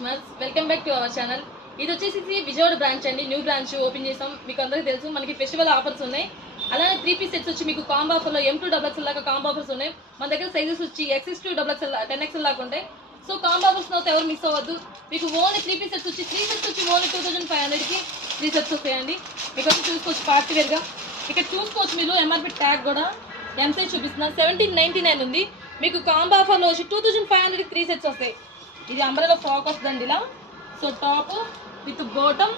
Customers welcome back to our channel. ఇది వచ్చేసి Vijayawada branch అండి. న్యూ బ్రాంచ్ ఓపెన్ చేసాం. మీకు అందరికీ తెలుసు మనకి ఫెస్టివల్ ఆఫర్స్ ఉన్నాయి. అలానే 3 పీస్ సెట్స్ వచ్చి మీకు కాంబో ఆఫర్లో M2XL దాకా కాంబో ఆఫర్స్ ఉన్నాయి. మన దగ్గర సైజెస్ వచ్చి XS2XL 10XL దాకా ఉంటాయి. సో కాంబో ఆఫర్స్ అయితే ఎవరు మిస్ అవ్వద్దు. మీకు ఓన్లీ 3 పీస్ సెట్స్ వచ్చి ఓన్లీ 2500కి 3 సెట్స్ వస్తాయండి. మీకు వచ్చి చూసుకోవచ్చు పార్టీ వేర్గా. ఇక్కడ చూసుకోవచ్చు మీరు ఎంఆర్పి ట్యాగ్ కూడా ఎంసై చూపిస్తున్నారు. 1799 ఉంది. మీకు కాంబో ఆఫర్లో వచ్చి 2500కి 3 సెట్స్ వస్తాయి. ఇది అంబ్రెల్లా ఫ్రాక్ వస్తుందండి ఇలా. So top with bottom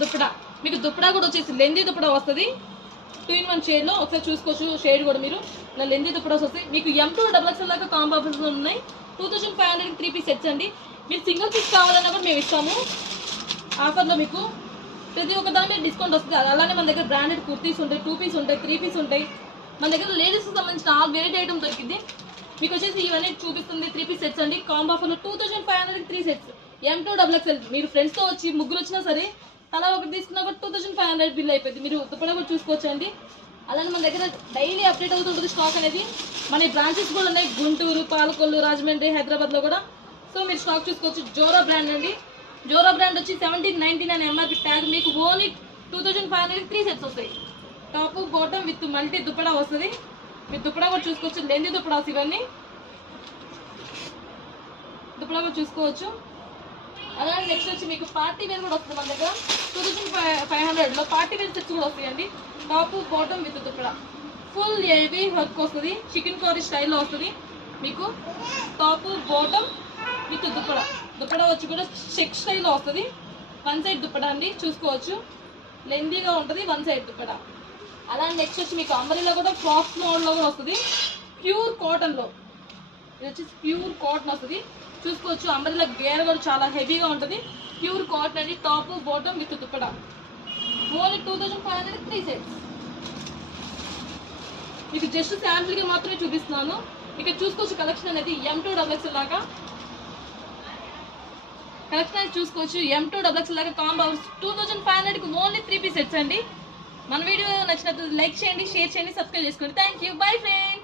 dupatta. మీకు దుప్పడా కూడా వచ్చేసి లెందీ దుప్పడా వస్తుంది 2 in 1 షేడ్లో. ఒకసారి చూసుకోవచ్చు షేడ్ కూడా మీరు ఇలా లెందీ దుప్పడాస్ వస్తాయి. మీకు M2XL దాకా కాంబో ఆఫర్స్ ఉన్నాయి. 2500కి 3 పీస్ సెట్స్ అండి. మీరు సింగిల్ పీస్ కావాలన్నా కూడా మేము ఇస్తాము ఆఫర్లో. మీకు ప్రతి ఒక్క దాని మీద డిస్కౌంట్ వస్తుంది. అలానే మన దగ్గర బ్రాండెడ్ కుర్తీస్ ఉంటాయి, 2 పీస్ ఉంటాయి, 3 పీస్ ఉంటాయి. మన దగ్గర లేడీస్కి సంబంధించిన ఆల్ వెరైటీ ఐటమ్ దొరికింది. మీకు వచ్చేసి ఇవన్నీ చూపిస్తుంది 3 పీస్ సెట్స్ అండి. కాంబో ఆఫర్లో 2500కి 3 సెట్స్ M2XL. మీరు ఫ్రెండ్స్తో వచ్చి ముగ్గురు వచ్చినా సరే తలా ఒకటి తీసుకున్నా కూడా 2500 బిల్ అయిపోయింది. మీరు దుప్పడా కూడా చూసుకోవచ్చు అండి. అలానే మన దగ్గర డైలీ అప్డేట్ అవుతుంటుంది స్టాక్ అనేది. మన బ్రాంచెస్ కూడా ఉన్నాయి గుంటూరు, పాలకొల్లు, రాజమండ్రి, హైదరాబాద్లో కూడా. సో మీరు స్టాక్ చూసుకోవచ్చు. జోరా బ్రాండ్ అండి. జోరా బ్రాండ్ వచ్చి 1799 ఎంఆర్పి ట్యాగ్. మీకు ఓన్లీ 2500కి 3 సెట్స్ వస్తాయి. Top bottom with multi dupatta వస్తుంది. మీరు దుప్పడా కూడా చూసుకోవచ్చు. లెందీ దుప్పడాస్ ఇవన్నీ దుప్పడా కూడా చూసుకోవచ్చు. అలాగే నెక్స్ట్ వచ్చి మీకు పార్టీ వేర్ కూడా వస్తుంది మన దగ్గర. 2500లో పార్టీ వేర్ సెట్స్ కూడా వస్తాయండి. Top bottom with dupatta full heavy work వస్తుంది. చికెన్ కర్రీ స్టైల్లో వస్తుంది. మీకు top bottom with dupatta. Dupatta వచ్చి కూడా చెక్ స్టైల్లో వస్తుంది. 1 సైడ్ దుప్పడా అండి చూసుకోవచ్చు. లెందీగా ఉంటుంది 1 సైడ్ దుప్పడా. అలానే నెక్స్ట్ వచ్చి మీకు అంబ్రెల్లా కూడా ఫ్రాక్ మోడల్లో కూడా వస్తుంది. ప్యూర్ కాటన్లో ఇది వచ్చేసి ప్యూర్ కాటన్ వస్తుంది చూసుకోవచ్చు. అంబ్రెల్లా గేర్ కూడా చాలా హెవీగా ఉంటుంది. ప్యూర్ కాటన్ అండి. Top bottom with dupatta. Only 2500 3 sets. మీకు జస్ట్ శాంపుల్గా మాత్రమే చూపిస్తున్నాను. ఇక్కడ చూసుకోవచ్చు కలెక్షన్ అనేది M2XL దాకా కలెక్షన్ అనేది చూసుకోవచ్చు. M2XL దాకా కాంబో 2500కి ఓన్లీ 3 పీస్ సెట్స్ అండి. మన వీడియో నచ్చినట్టు లైక్ చేయండి, షేర్ చేయండి, సబ్స్క్రైబ్ చేసుకోండి. Thank you. Bye friends.